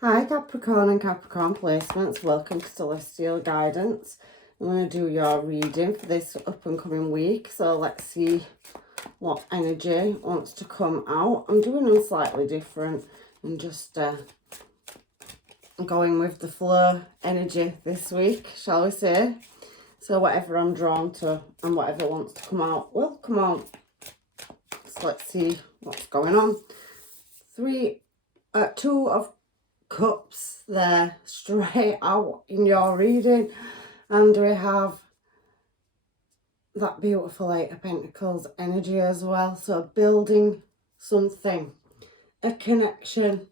Hi Capricorn and Capricorn placements, welcome to Celestial Guidance. I'm going to do your reading for this up and coming week, so let's see what energy wants to come out. I'm doing them slightly different and just going with the flow energy this week, shall we say. So whatever I'm drawn to and whatever wants to come out will come out. So let's see what's going on. Two of Cups there straight out in your reading, and we have that beautiful Eight of Pentacles energy as well. So building something, a connection,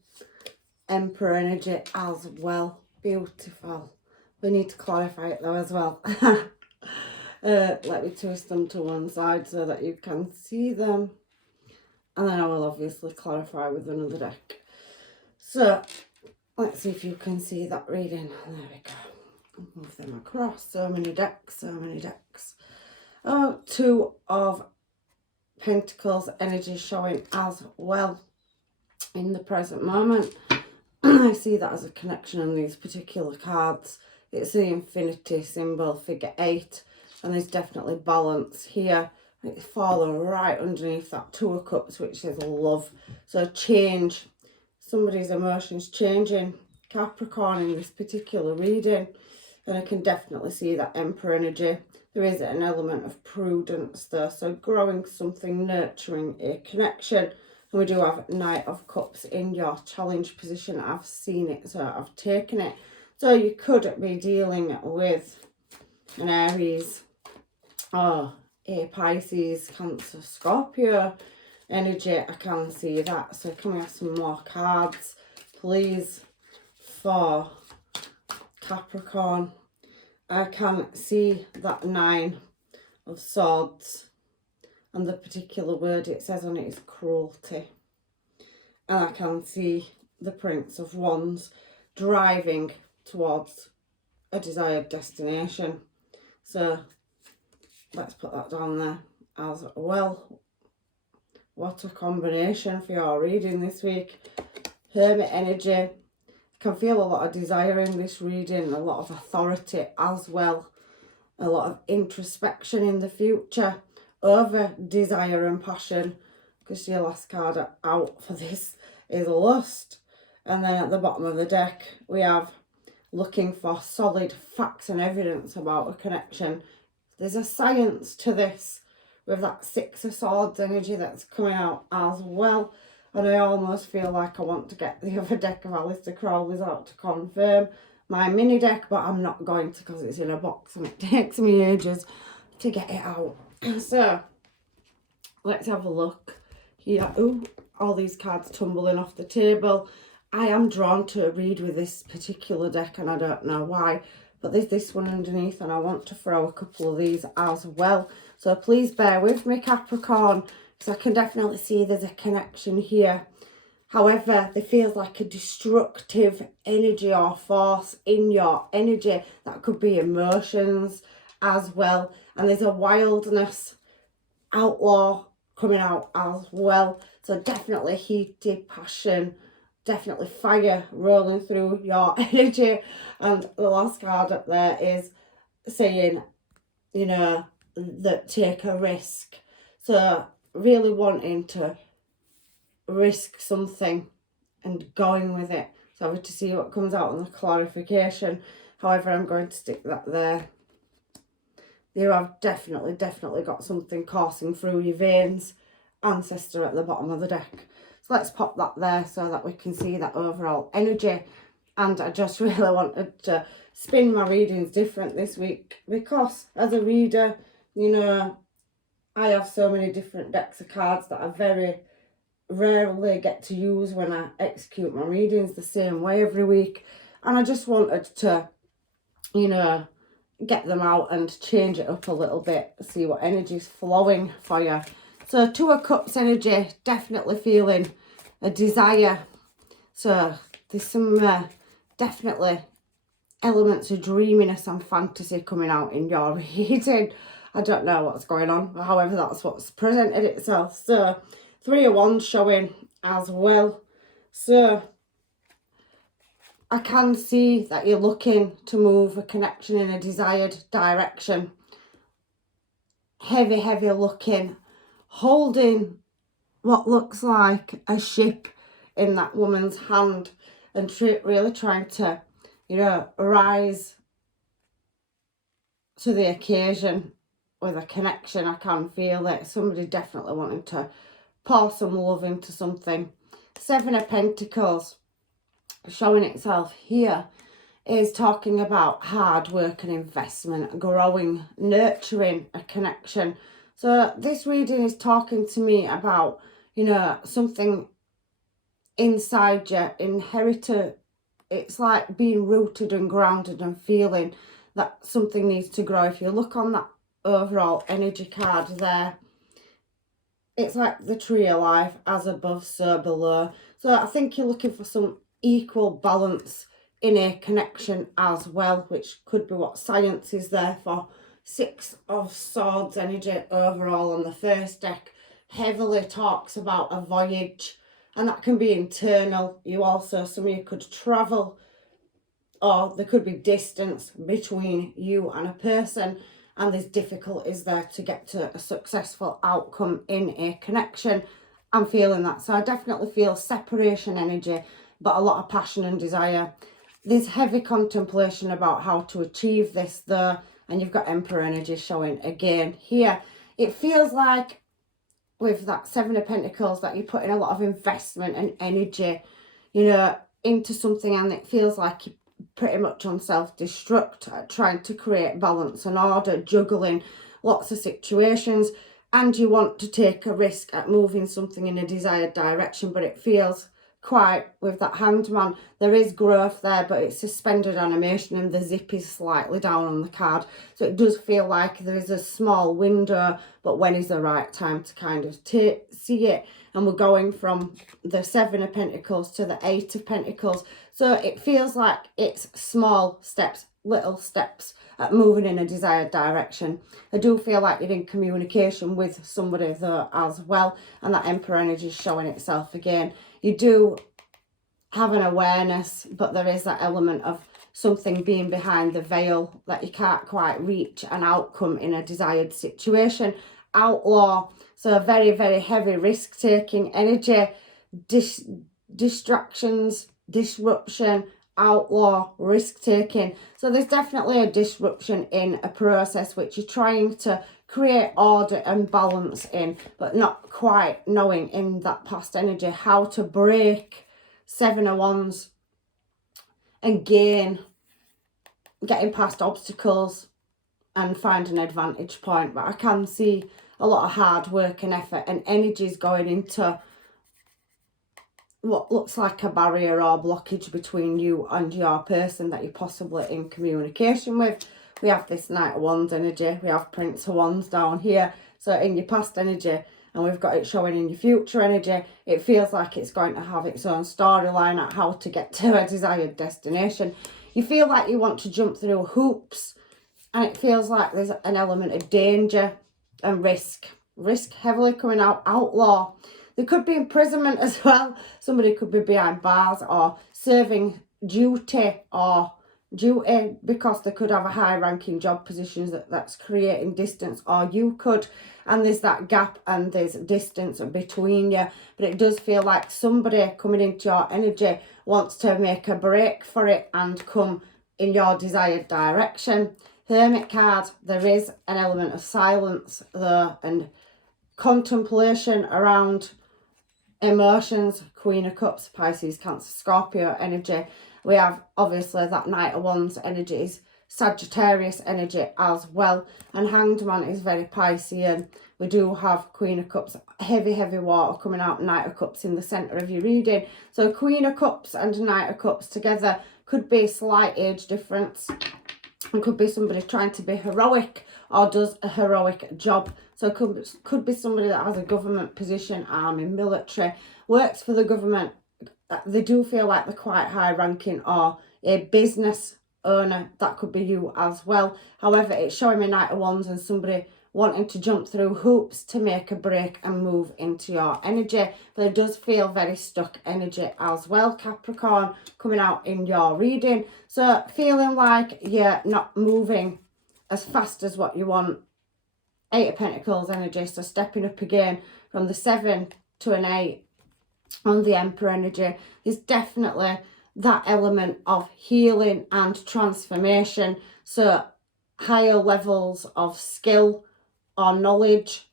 Emperor energy as well. Beautiful. We need to clarify it though as well. Let me twist them to one side so that you can see them, and then I will obviously clarify with another deck. So let's see if you can see that reading. There we go. Move them across. So many decks, so many decks. Oh, Two of Pentacles energy showing as well in the present moment. I see that as a connection on these particular cards. It's the infinity symbol, figure 8, and there's definitely balance here. It's fallen right underneath that Two of Cups, which is love. So change. Somebody's emotions changing, Capricorn, in this particular reading, and I can definitely see that Emperor energy. There is an element of prudence there, so growing something, nurturing a connection. And we do have Knight of Cups in your challenge position. I've seen it, so I've taken it. So you could be dealing with an Aries or a Pisces, Cancer, Scorpio energy. I can see that. So can we have some more cards, please, for Capricorn? I can see that Nine of Swords, and the particular word it says on it is cruelty. And I can see the Prince of Wands driving towards a desired destination. So let's put that down there as well. What a combination for your reading this week. Hermit energy. I can feel a lot of desire in this reading, a lot of authority as well. A lot of introspection in the future over desire and passion, because your last card out for this is lust. And then at the bottom of the deck, we have looking for solid facts and evidence about a connection. There's a science to this, with that Six of Swords energy that's coming out as well. And I almost feel like I want to get the other deck of Aleister Crowley's out to confirm my mini deck, but I'm not going to because it's in a box and it takes me ages to get it out. So let's have a look here. Ooh, all these cards tumbling off the table. I am drawn to read with this particular deck and I don't know why, but there's this one underneath and I want to throw a couple of these as well. So please bear with me, Capricorn, because I can definitely see there's a connection here. However, there feels like a destructive energy or force in your energy. That could be emotions as well. And there's a wildness, outlaw coming out as well. So definitely heated passion, definitely fire rolling through your energy. And the last card up there is saying, you know, that take a risk. So really wanting to risk something and going with it. So I have to see what comes out on the clarification. However, I'm going to stick that there. You have definitely got something coursing through your veins. Ancestor at the bottom of the deck. So let's pop that there so that we can see that overall energy. And I just really wanted to spin my readings different this week, because as a reader, you know, I have so many different decks of cards that I very rarely get to use when I execute my readings the same way every week. And I just wanted to, you know, get them out and change it up a little bit, see what energy's flowing for you. So Two of Cups energy, definitely feeling a desire. So there's some definitely elements of dreaminess and fantasy coming out in your reading. I don't know what's going on, however that's what's presented itself. So Three of Wands showing as well. So I can see that you're looking to move a connection in a desired direction. Heavy, heavy looking, holding what looks like a ship in that woman's hand, and really trying to, you know, rise to the occasion with a connection. I can feel it. Somebody definitely wanting to pour some love into something. Seven of Pentacles showing itself here is talking about hard work and investment, growing, nurturing a connection. So this reading is talking to me about, you know, something inside you, inherited. It's like being rooted and grounded and feeling that something needs to grow. If you look on that overall energy card there, it's like the tree of life, as above, so below. So I think you're looking for some equal balance in a connection as well, which could be what science is there for. Six of Swords energy overall on the first deck heavily talks about a voyage, and that can be internal. You also, some of you could travel, or there could be distance between you and a person, and there's difficulties there to get to a successful outcome in a connection. I'm feeling that. So I definitely feel separation energy, but a lot of passion and desire. There's heavy contemplation about how to achieve this though, and you've got Emperor energy showing again here. It feels like with that Seven of Pentacles that you're putting a lot of investment and energy, you know, into something, and it feels like you're pretty much on self-destruct, trying to create balance and order, juggling lots of situations, and you want to take a risk at moving something in a desired direction, but it feels quite, with that Hangman, there is growth there, but it's suspended animation and the zip is slightly down on the card. So it does feel like there is a small window, but when is the right time to kind of see it? And we're going from the Seven of Pentacles to the Eight of Pentacles. So it feels like it's small steps, little steps at moving in a desired direction. I do feel like you're in communication with somebody though as well, and that Emperor energy is showing itself again. You do have an awareness, but there is that element of something being behind the veil that you can't quite reach an outcome in a desired situation. Outlaw, so very, very heavy risk-taking energy, distractions, disruption, outlaw, risk-taking. So there's definitely a disruption in a process which you're trying to create order and balance in, but not quite knowing in that past energy how to break. Seven of Wands, again, getting past obstacles and find an advantage point. But I can see a lot of hard work and effort and energies going into what looks like a barrier or blockage between you and your person that you're possibly in communication with. We have this Knight of Wands energy, we have Prince of Wands down here. So in your past energy, and we've got it showing in your future energy, it feels like it's going to have its own storyline at how to get to a desired destination. You feel like you want to jump through hoops, and it feels like there's an element of danger and risk. Risk heavily coming out. Outlaw. There could be imprisonment as well. Somebody could be behind bars or serving duty because they could have a high ranking job positions that's creating distance, or you could, and there's that gap and there's distance between you. But it does feel like somebody coming into your energy wants to make a break for it and come in your desired direction. Hermit card, there is an element of silence there and contemplation around emotions. Queen of Cups, Pisces, Cancer, Scorpio energy. We have obviously that Knight of Wands energy is Sagittarius energy as well, and Hanged Man is very Piscean. We do have Queen of Cups, heavy, heavy water coming out, Knight of Cups in the centre of your reading. So Queen of Cups and Knight of Cups together could be a slight age difference. It could be somebody trying to be heroic or does a heroic job. So it could be somebody that has a government position, army, military, works for the government. They do feel like they're quite high ranking, or a business owner. That could be you as well. However, it's showing me Knight of Wands and somebody wanting to jump through hoops to make a break and move into your energy. But it does feel very stuck energy as well, Capricorn, coming out in your reading. So feeling like you're not moving as fast as what you want. 8 of Pentacles energy, so stepping up again from the 7 to an 8 on the Emperor energy. There's definitely that element of healing and transformation. So higher levels of skill or knowledge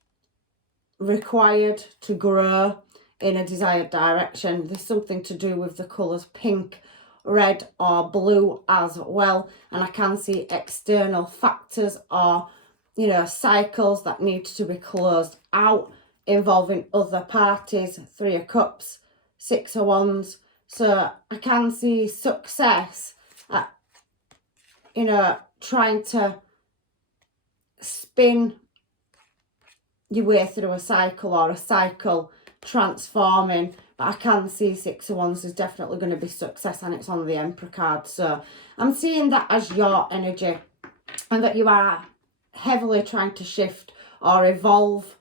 required to grow in a desired direction. There's something to do with the colours pink, red or blue as well. And I can see external factors or, you know, cycles that need to be closed out involving other parties. 3 of Cups, 6 of Wands. So I can see success at, you know, trying to spin your way through a cycle or a cycle transforming. But I can see 6 of Wands is definitely going to be success, and it's on the Emperor card. So I'm seeing that as your energy, and that you are heavily trying to shift or evolve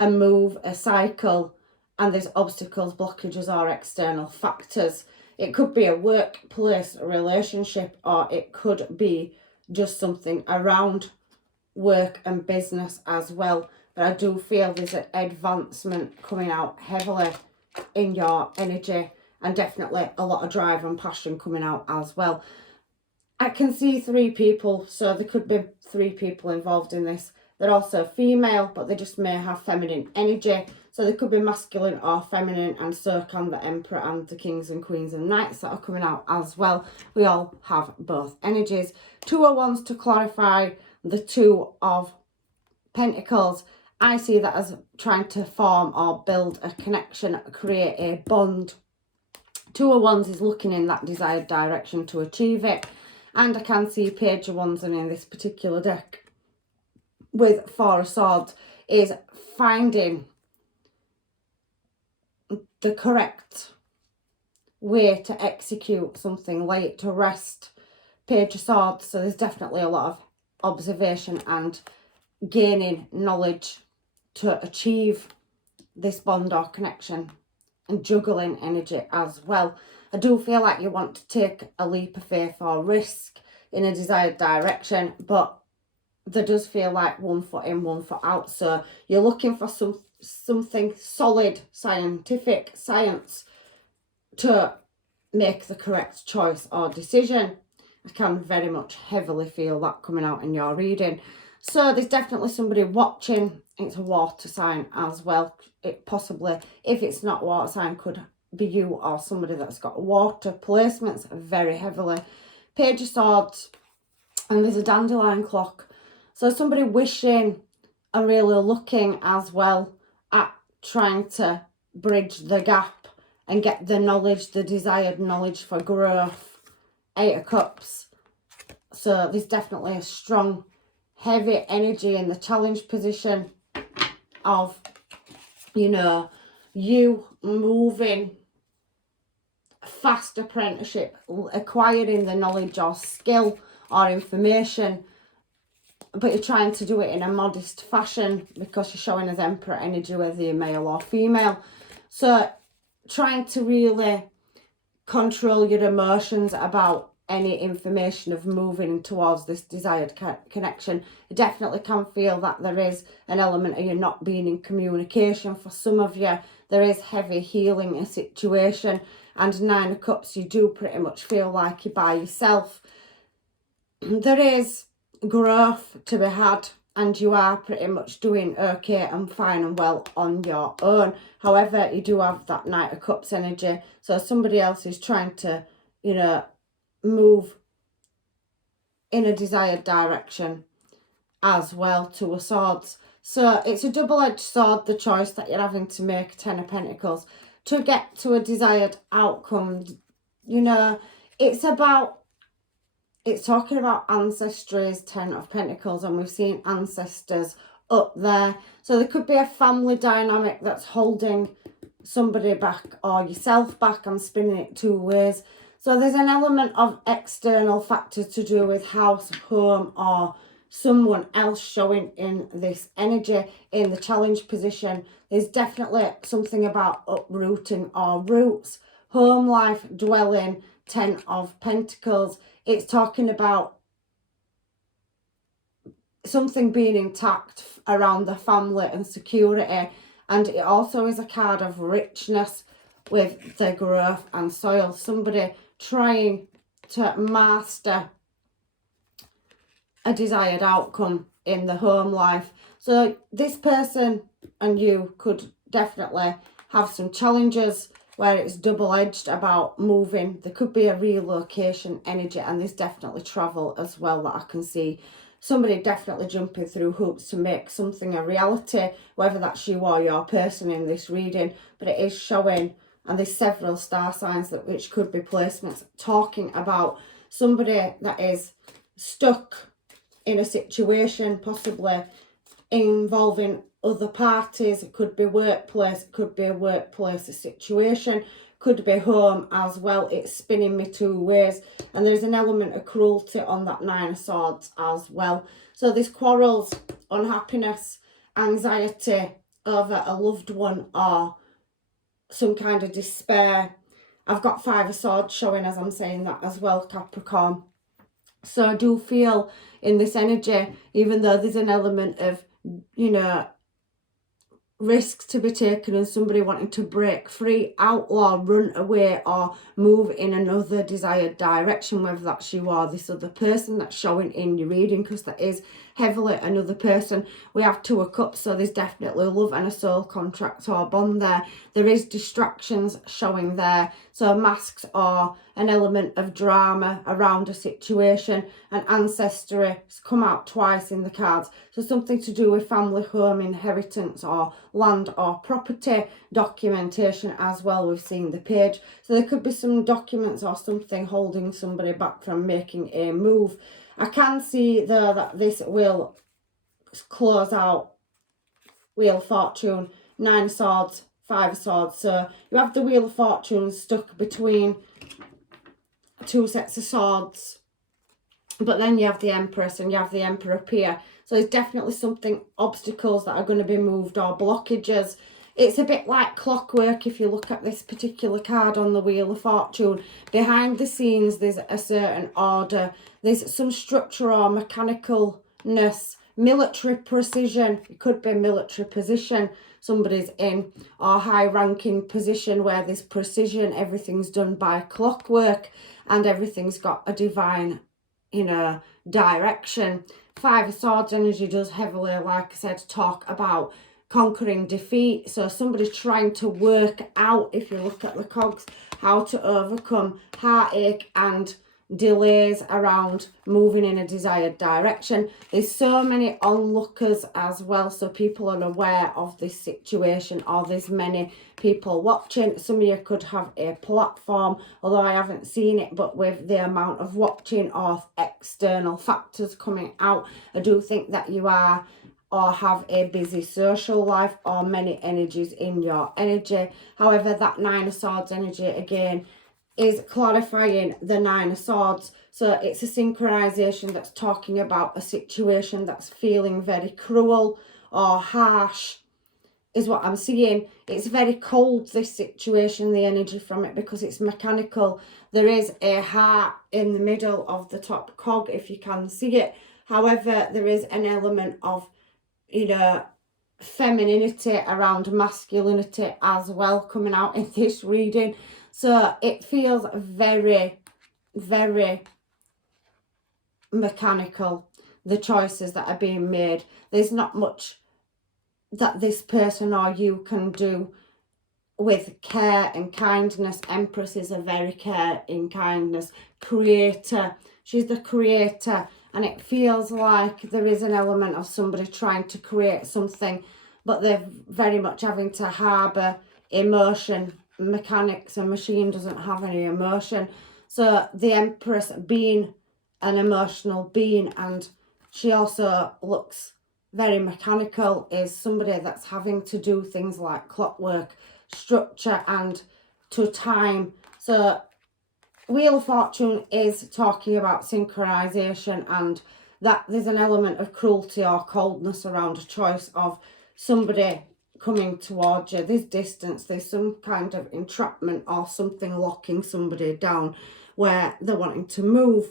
and move a cycle, and there's obstacles, blockages or external factors. It could be a workplace relationship, or it could be just something around work and business as well. But I do feel there's an advancement coming out heavily in your energy, and definitely a lot of drive and passion coming out as well. I can see 3 people, so there could be 3 people involved in this. They're also female, but they just may have feminine energy. So they could be masculine or feminine, and so can the Emperor and the Kings and Queens and Knights that are coming out as well. We all have both energies. 2 of Wands to clarify the 2 of Pentacles. I see that as trying to form or build a connection, create a bond. 2 of Wands is looking in that desired direction to achieve it. And I can see Page of Wands, and in this particular deck with 4 of Swords is finding the correct way to execute something, lay it to rest. Page of Swords, so there's definitely a lot of observation and gaining knowledge to achieve this bond or connection, and juggling energy as well. I do feel like you want to take a leap of faith or risk in a desired direction, but there does feel like 1 foot in, 1 foot out. So you're looking for something solid, scientific, science to make the correct choice or decision. I can very much heavily feel that coming out in your reading. So there's definitely somebody watching. It's a water sign as well. It possibly, if it's not water sign, could be you or somebody that's got water placements very heavily. Page of Swords, and there's a dandelion clock. So somebody wishing and really looking as well at trying to bridge the gap and get the knowledge, the desired knowledge for growth. 8 of Cups. So there's definitely a strong, heavy energy in the challenge position of, you know, you moving fast apprenticeship, acquiring the knowledge or skill or information, but you're trying to do it in a modest fashion because you're showing as Emperor energy, whether you're male or female. So trying to really control your emotions about any information of moving towards this desired connection. You definitely can feel that there is an element of you not being in communication. For some of you, there is heavy healing a situation. And 9 of Cups, you do pretty much feel like you're by yourself. There is growth to be had, and you are pretty much doing okay and fine and well on your own. However, you do have that Knight of Cups energy. So somebody else is trying to, you know, move in a desired direction as well. 2 of Swords. So it's a double-edged sword, the choice that you're having to make. 10 of Pentacles. To get to a desired outcome, you know, it's talking about ancestries, 10 of Pentacles, and we've seen ancestors up there. So there could be a family dynamic that's holding somebody back or yourself back. I'm spinning it 2 ways. So there's an element of external factors to do with house, home or someone else showing in this energy in the challenge position. There's definitely something about uprooting or roots, home life, dwelling, 10 of Pentacles. It's talking about something being intact around the family and security. And it also is a card of richness with the growth and soil. Somebody trying to master a desired outcome in the home life. So this person and you could definitely have some challenges where it's double-edged about moving. There could be a relocation energy, and there's definitely travel as well that I can see. Somebody definitely jumping through hoops to make something a reality, whether that's you or your person in this reading. But it is showing, and there's several star signs that which could be placements, talking about somebody that is stuck in a situation, possibly involving other parties. It could be workplace, it could be a workplace situation, could be home as well. It's spinning me two ways, and there's an element of cruelty on that Nine of Swords as well. So there's quarrels, unhappiness, anxiety over a loved one, or some kind of despair. I've got Five of Swords showing as I'm saying that as well, Capricorn. So I do feel in this energy, even though there's an element of, you know, risks to be taken and somebody wanting to break free, outlaw, run away, or move in another desired direction, whether that's you or this other person that's showing in your reading, because that is heavily another person. We have Two of Cups, so there's definitely love and a soul contract or bond there. There is distractions showing there, so masks or an element of drama around a situation, and ancestry has come out twice in the cards, so something to do with family, home, inheritance, or land or property, documentation as well. We've seen the Page, so there could be some documents or something holding somebody back from making a move. I can see though that this will close out Wheel of Fortune, Nine of Swords, Five of Swords. So you have the Wheel of Fortune stuck between two sets of swords, but then you have the Empress and you have the Emperor appear. So there's definitely something, obstacles that are going to be moved or blockages. It's a bit like clockwork if you look at this particular card on the Wheel of Fortune. Behind the scenes, there's a certain order. There's some structure or mechanicalness, military precision. It could be military position somebody's in, or high-ranking position where there's precision. Everything's done by clockwork and everything's got a divine, you know, direction. Five of Swords energy does heavily, like I said, talk about conquering defeat. So somebody's trying to work out, if you look at the cogs, how to overcome heartache and delays around moving in a desired direction. There's so many onlookers as well, so people are aware of this situation, or there's many people watching. Some of you could have a platform, although I haven't seen it, but with the amount of watching or external factors coming out, I do think that you are or have a busy social life or many energies in your energy. However, that Nine of Swords energy again is clarifying the Nine of Swords. So it's a synchronization that's talking about a situation that's feeling very cruel or harsh, is what I'm seeing. It's very cold, this situation, the energy from it, because it's mechanical. There is a heart in the middle of the top cog, if you can see it. However, there is an element of, you know, femininity around masculinity as well coming out in this reading. So it feels very, very mechanical, the choices that are being made. There's not much that this person or you can do with care and kindness. Empress is a very care and kindness creator. She's the creator, and it feels like there is an element of somebody trying to create something, but they're very much having to harbour emotion. Mechanics, a machine doesn't have any emotion. So the Empress being an emotional being, and she also looks very mechanical, is somebody that's having to do things like clockwork, structure, and to time. So Wheel of Fortune is talking about synchronization and that there's an element of cruelty or coldness around a choice of somebody coming towards you. There's distance, there's some kind of entrapment or something locking somebody down where they're wanting to move.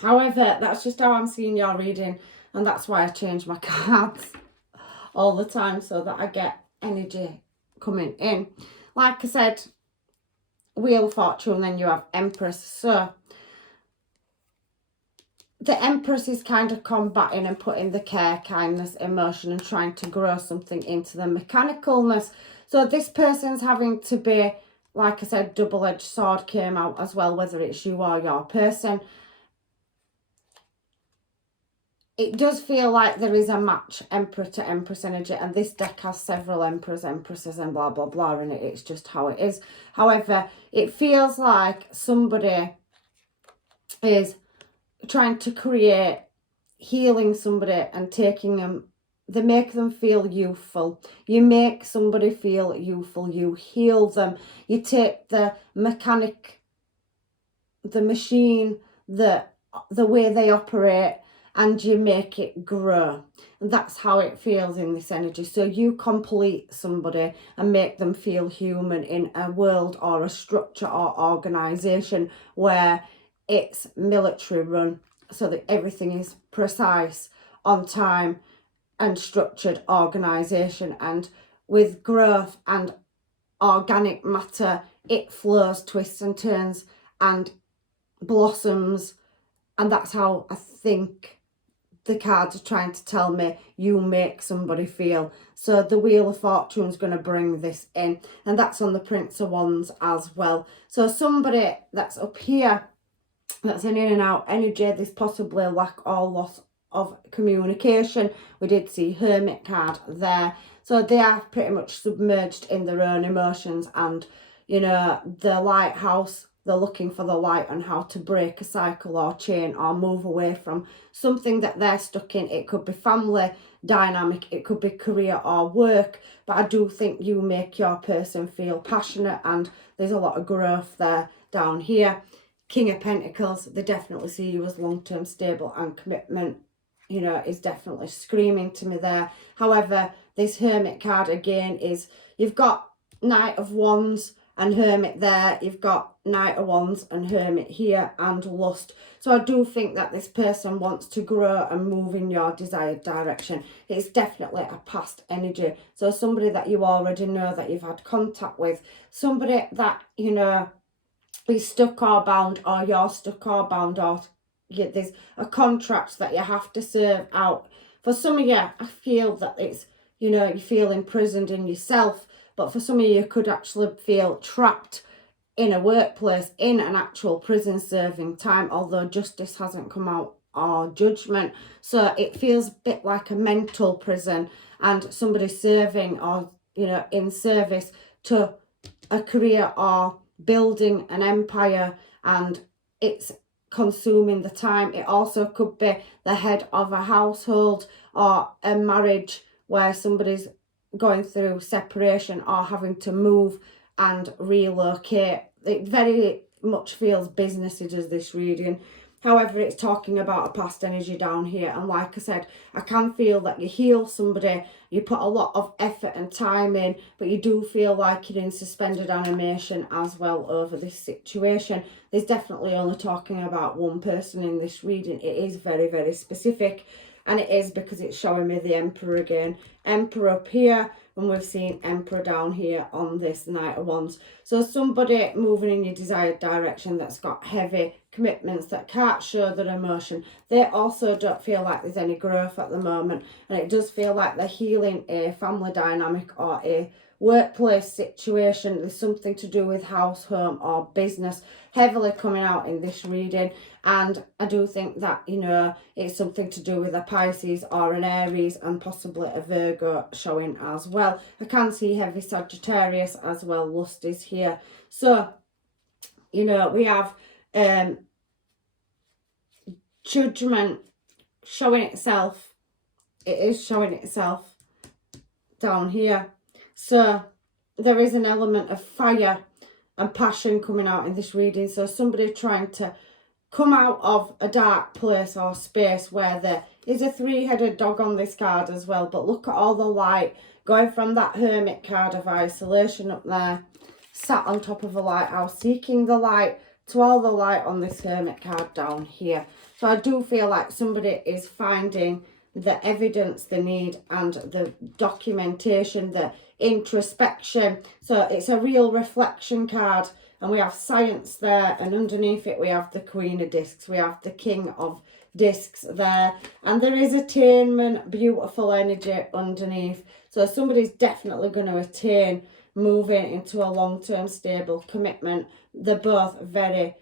However, that's just how I'm seeing your reading, and that's why I change my cards all the time so that I get energy coming in. Like I said, Wheel of Fortune, then you have Empress. So the Empress is kind of combating and putting the care, kindness, emotion and trying to grow something into the mechanicalness. So this person's having to be, like I said, double-edged sword came out as well, whether it's you or your person. It does feel like there is a match, Emperor to Empress energy, and this deck has several Emperors, Empresses and blah, blah, blah in it. It's just how it is. However, it feels like somebody is trying to create healing somebody and taking them, they make them feel youthful. You make somebody feel youthful. You heal them. You take the mechanic, the machine, the way they operate, and you make it grow. And that's how it feels in this energy. So you complete somebody and make them feel human in a world or a structure or organisation where it's military run, so that everything is precise, on time and structured organisation. And with growth and organic matter, it flows, twists and turns and blossoms. And that's how I think the cards are trying to tell me you make somebody feel. So the Wheel of Fortune is going to bring this in, and that's on the Prince of Wands as well. So somebody that's up here, that's an in and out energy, there's possibly a lack or loss of communication. We did see Hermit card there. So they are pretty much submerged in their own emotions, and you know, the lighthouse, they're looking for the light on how to break a cycle or chain or move away from something that they're stuck in. It could be family dynamic, it could be career or work, but I do think you make your person feel passionate, and there's a lot of growth there down here. King of Pentacles, they definitely see you as long-term, stable, and commitment, you know, is definitely screaming to me there. However, this Hermit card again is, you've got Knight of Wands and Hermit there, you've got Knight of Wands and Hermit here, and Lust. So I do think that this person wants to grow and move in your desired direction. It's definitely a past energy. So somebody that you already know, that you've had contact with, somebody that, you know, is stuck or bound, or you're stuck or bound, or there's a contract that you have to serve out. For some of you, I feel that it's, you know, you feel imprisoned in yourself, but for some of you could actually feel trapped in a workplace, in an actual prison serving time, although justice hasn't come out or judgment. So it feels a bit like a mental prison, and somebody serving or, you know, in service to a career or building an empire, and it's consuming the time. It also could be the head of a household or a marriage where somebody's going through separation or having to move and relocate. It very much feels businessy, does this reading. However, it's talking about a past energy down here, and like I said, I can feel that you heal somebody, you put a lot of effort and time in, but you do feel like you're in suspended animation as well over this situation. There's definitely only talking about one person in this reading. It is very, very specific, and it is because it's showing me the Emperor again. Emperor up here, and we've seen Emperor down here on this Knight of Wands. So somebody moving in your desired direction that's got heavy commitments, that can't show their emotion. They also don't feel like there's any growth at the moment, and it does feel like they're healing a family dynamic or a workplace situation. There's something to do with house, home or business heavily coming out in this reading, and I do think that, you know, it's something to do with a Pisces or an Aries and possibly a Virgo showing as well. I can see heavy Sagittarius as well. Lust is here. So, you know, we have Judgment showing itself. It is showing itself down here. So there is an element of fire and passion coming out in this reading. So somebody trying to come out of a dark place or space where there is a three-headed dog on this card as well. But look at all the light going from that Hermit card of isolation up there, sat on top of a lighthouse, seeking the light, to all the light on this Hermit card down here. So I do feel like somebody is finding the evidence they need and the documentation, the introspection. So it's a real reflection card. And we have science there, and underneath it we have the Queen of Discs, we have the King of Discs there, and there is attainment, beautiful energy underneath. So somebody's definitely going to attain moving into a long-term stable commitment. They're both very,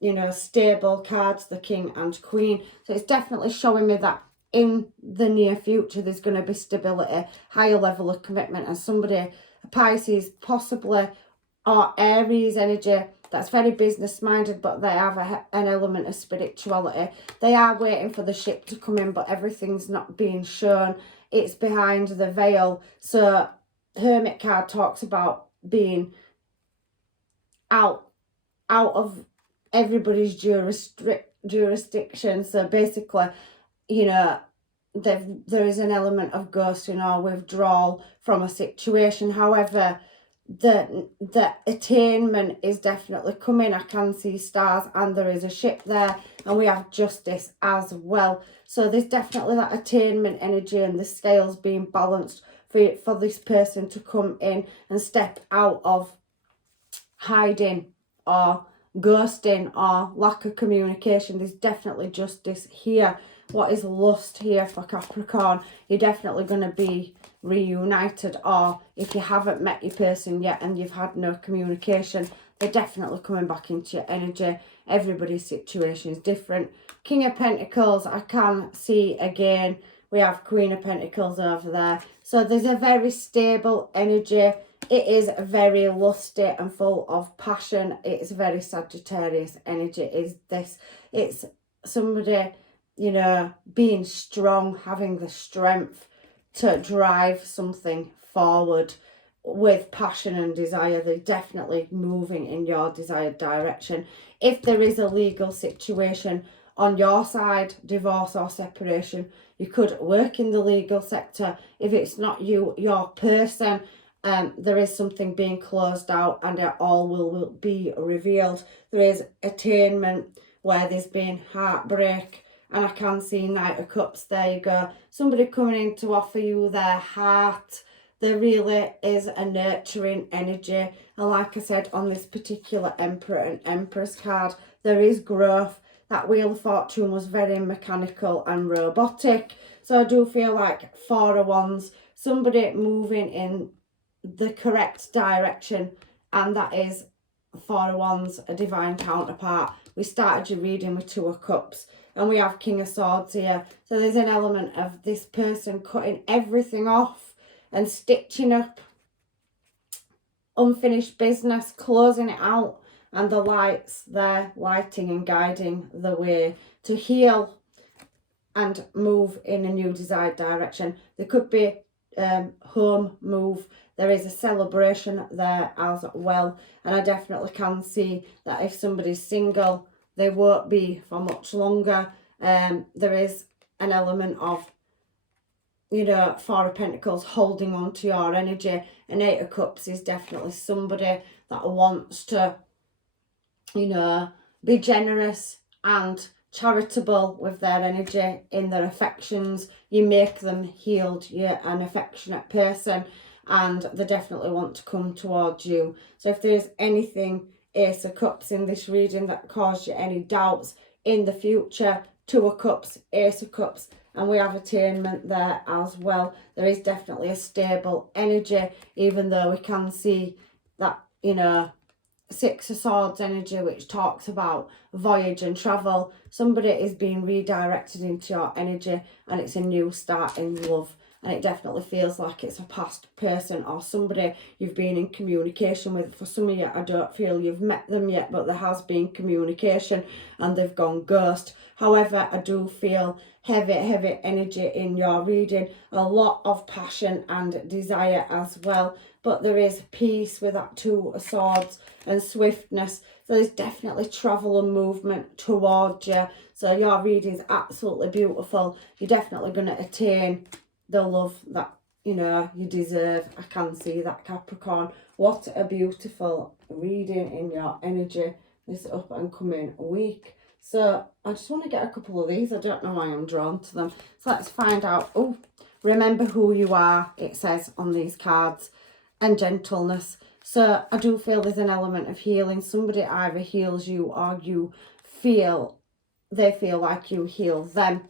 you know, stable cards, the King and Queen. So it's definitely showing me that in the near future there's going to be stability, higher level of commitment, and somebody, a Pisces possibly, or Aries energy, that's very business minded, but they have an element of spirituality. They are waiting for the ship to come in, but everything's not being shown. It's behind the veil. So Hermit card talks about being out of everybody's jurisdiction. So basically, you know, there is an element of ghosting or withdrawal from a situation. However, the attainment is definitely coming. I can see stars, and there is a ship there, and we have justice as well. So there's definitely that attainment energy, and the scales being balanced for this person to come in and step out of hiding or ghosting or lack of communication. There's definitely justice here. What is lust here for Capricorn? You're definitely going to be reunited, or if you haven't met your person yet and you've had no communication, they're definitely coming back into your energy. Everybody's situation is different. King of Pentacles, I can see again. We have Queen of Pentacles over there. So there's a very stable energy. It is very lusty and full of passion. It's very Sagittarius energy. Is this? It's somebody, you know, being strong, having the strength to drive something forward with passion and desire. They're definitely moving in your desired direction. If there is a legal situation on your side, divorce or separation, you could work in the legal sector. If it's not you, your person, there is something being closed out, and it all will be revealed. There is attainment where there's been heartbreak, and I can see Knight of Cups. There you go. Somebody coming in to offer you their heart. There really is a nurturing energy. And like I said, on this particular Emperor and Empress card, there is growth. That Wheel of Fortune was very mechanical and robotic. So I do feel like Four of Wands, somebody moving in the correct direction, and that is Four of Wands, a divine counterpart. We started your reading with Two of Cups, and we have King of Swords here. So there's an element of this person cutting everything off and stitching up unfinished business, closing it out, and the lights there lighting and guiding the way to heal and move in a new desired direction. There could be home move. There is a celebration there as well, and I definitely can see that if somebody's single, they won't be for much longer. There is an element of, you know, Four of Pentacles holding on to your energy, and Eight of Cups is definitely somebody that wants to, you know, be generous and charitable with their energy in their affections. You make them healed. You're an affectionate person, and they definitely want to come towards you. So if there's anything, Ace of Cups, in this reading that caused you any doubts in the future, Two of Cups, Ace of Cups, and we have attainment there as well. There is definitely a stable energy, even though we can see that, you know, Six of Swords energy, which talks about voyage and travel. Somebody is being redirected into your energy, and it's a new start in love. And it definitely feels like it's a past person or somebody you've been in communication with. For some of you, I don't feel you've met them yet, but there has been communication and they've gone ghost. However, I do feel heavy energy in your reading. A lot of passion and desire as well. but there is peace with that Two of Swords and swiftness. So there's definitely travel and movement towards you. So your reading is absolutely beautiful. You're definitely going to attain the love that, you know, you deserve. I can see that, Capricorn. What a beautiful reading in your energy this up and coming week. So I just want to get a couple of these. I don't know why I'm drawn to them. So let's find out. Oh, remember who you are, it says on these cards, and gentleness. So I do feel there's an element of healing. Somebody either heals you or they feel like you heal them.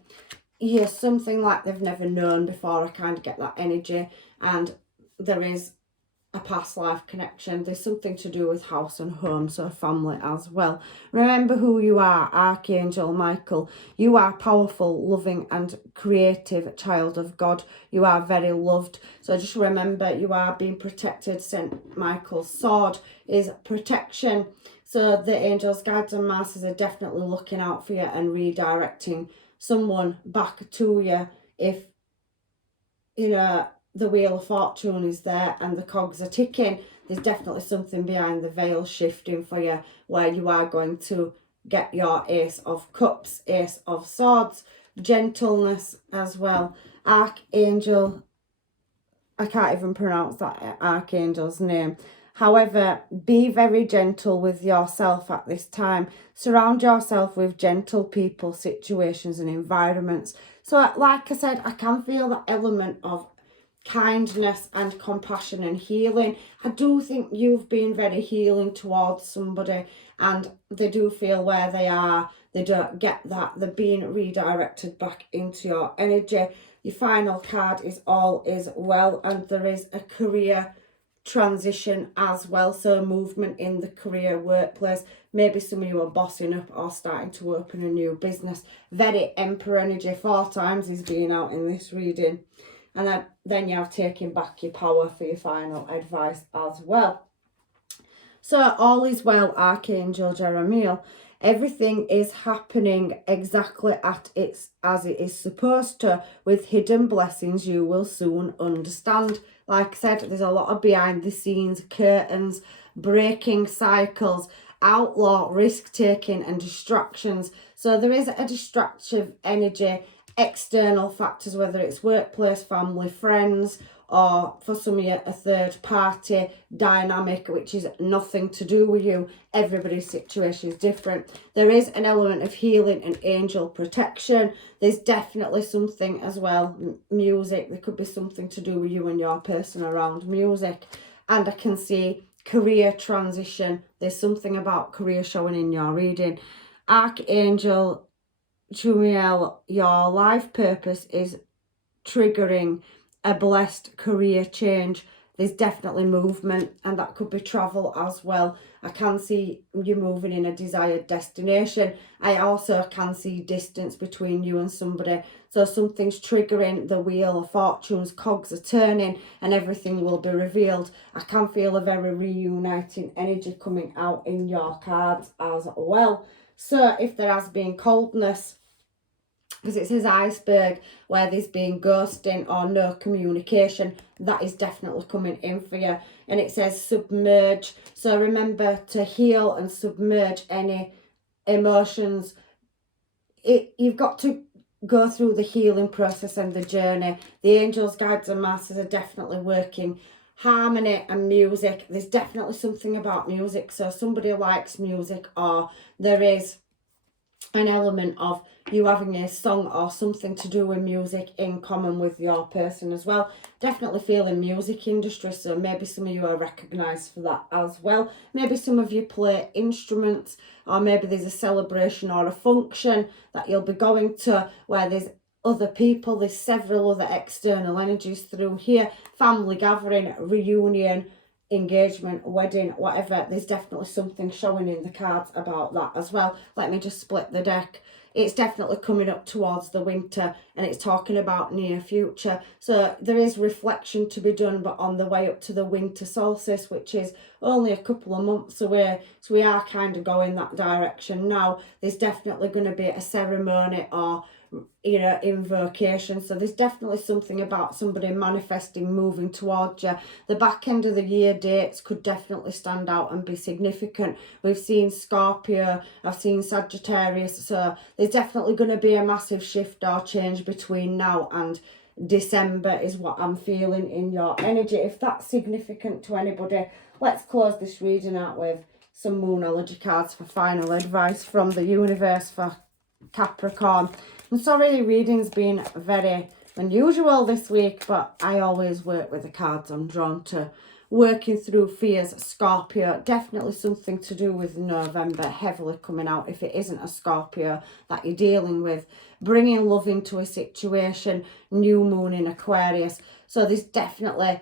Yeah, something like they've never known before. I kind of get that energy. And there is a past life connection. There's something to do with house and home, so family as well. Remember who you are, Archangel Michael. You are powerful, loving and creative child of God. You are very loved. So just remember, you are being protected. St. Michael's sword is protection. So the angels, guides and masters are definitely looking out for you and redirecting someone back to you if, you know, the Wheel of Fortune is there and the cogs are ticking. There's definitely something behind the veil shifting for you where you are going to get your Ace of Cups, Ace of Swords, gentleness as well. Archangel, I can't even pronounce that archangel's name. However, be very gentle with yourself at this time. Surround yourself with gentle people, situations and environments. So like I said, I can feel that element of kindness and compassion and healing. I do think you've been very healing towards somebody and they do feel where they are. They don't get that. They're being redirected back into your energy. Your final card is all is well, and there is a career transition as well, so movement in the career workplace. Maybe some of you are bossing up or starting to open a new business. Very Emperor energy, 4 times is being out in this reading. And then you're taking back your power for your final advice as well. So all is well, Archangel Jeremiah. Everything is happening exactly as it is supposed to, with hidden blessings you will soon understand. Like I said, there's a lot of behind the scenes, curtains, breaking cycles, outlaw, risk-taking and distractions. So there is a distractive energy, external factors, whether it's workplace, family, friends, or for some of you a third party dynamic which is nothing to do with you. Everybody's situation is different. There is an element of healing and angel protection. There's definitely something as well, music. There could be something to do with you and your person around music. And I can see career transition. There's something about career showing in your reading. Archangel Jumiel, your life purpose is triggering a blessed career change. There's definitely movement, and that could be travel as well. I can see you moving in a desired destination. I also can see distance between you and somebody. So something's triggering the Wheel of Fortune's cogs are turning and everything will be revealed. I can feel a very reuniting energy coming out in your cards as well. So if there has been coldness, because it says iceberg, where there's been ghosting or no communication, that is definitely coming in for you. And it says submerge. So remember to heal and submerge any emotions. You've got to go through the healing process and the journey. The angels, guides and masters are definitely working. Harmony and music. There's definitely something about music. So somebody likes music, or there is an element of you having a song or something to do with music in common with your person as well. Definitely feel in music industry, so maybe some of you are recognised for that as well. Maybe some of you play instruments, or maybe there's a celebration or a function that you'll be going to where there's other people. There's several other external energies through here. Family gathering, reunion, engagement, wedding, whatever. There's definitely something showing in the cards about that as well. Let me just split the deck. It's definitely coming up towards the winter, and it's talking about near future. So there is reflection to be done, but on the way up to the winter solstice, which is only a couple of months away. So we are kind of going that direction now. There's definitely going to be a ceremony or you know, invocation. So there's definitely something about somebody manifesting, moving towards you. The back end of the year dates could definitely stand out and be significant. We've seen Scorpio, I've seen Sagittarius, so there's definitely going to be a massive shift or change between now and December is what I'm feeling in your energy. If that's significant to anybody, let's close this reading out with some Moonology cards for final advice from the universe for Capricorn. I'm sorry the reading's been very unusual this week, but I always work with the cards I'm drawn to. Working through fears, Scorpio, definitely something to do with November, heavily coming out if it isn't a Scorpio that you're dealing with. Bringing love into a situation, new moon in Aquarius. So there's definitely,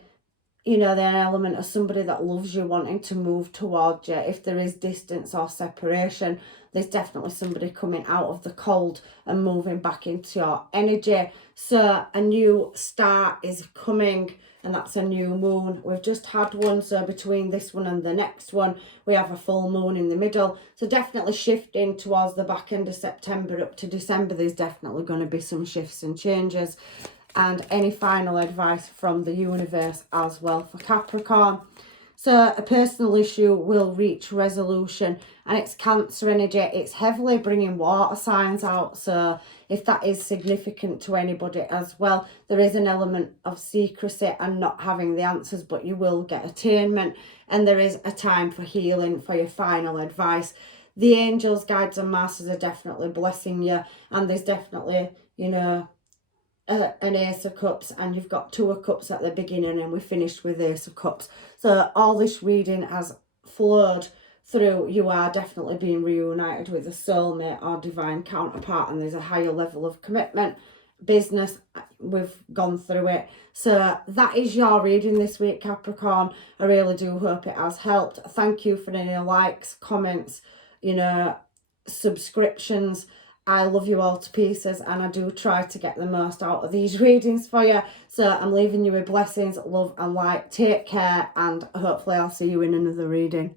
you know, the element of somebody that loves you wanting to move towards you. If there is distance or separation, there's definitely somebody coming out of the cold and moving back into your energy. So a new start is coming, and that's a new moon. We've just had one, so between this one and the next one, we have a full moon in the middle. So definitely shifting towards the back end of September up to December, there's definitely going to be some shifts and changes. And any final advice from the universe as well for Capricorn. So a personal issue will reach resolution, and it's Cancer energy. It's heavily bringing water signs out. So if that is significant to anybody as well, there is an element of secrecy and not having the answers, but you will get attainment. And there is a time for healing for your final advice. The angels, guides and masters are definitely blessing you. And there's definitely, you know, an Ace of Cups, and you've got Two of Cups at the beginning, and we finished with Ace of Cups. So all this reading has flowed through. You are definitely being reunited with a soulmate or divine counterpart, and there's a higher level of commitment. Business, we've gone through it. So that is your reading this week, Capricorn. I really do hope it has helped. Thank you for any likes, comments, you know, subscriptions. I love you all to pieces, and I do try to get the most out of these readings for you. So I'm leaving you with blessings, love and light. Take care, and hopefully I'll see you in another reading.